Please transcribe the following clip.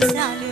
sale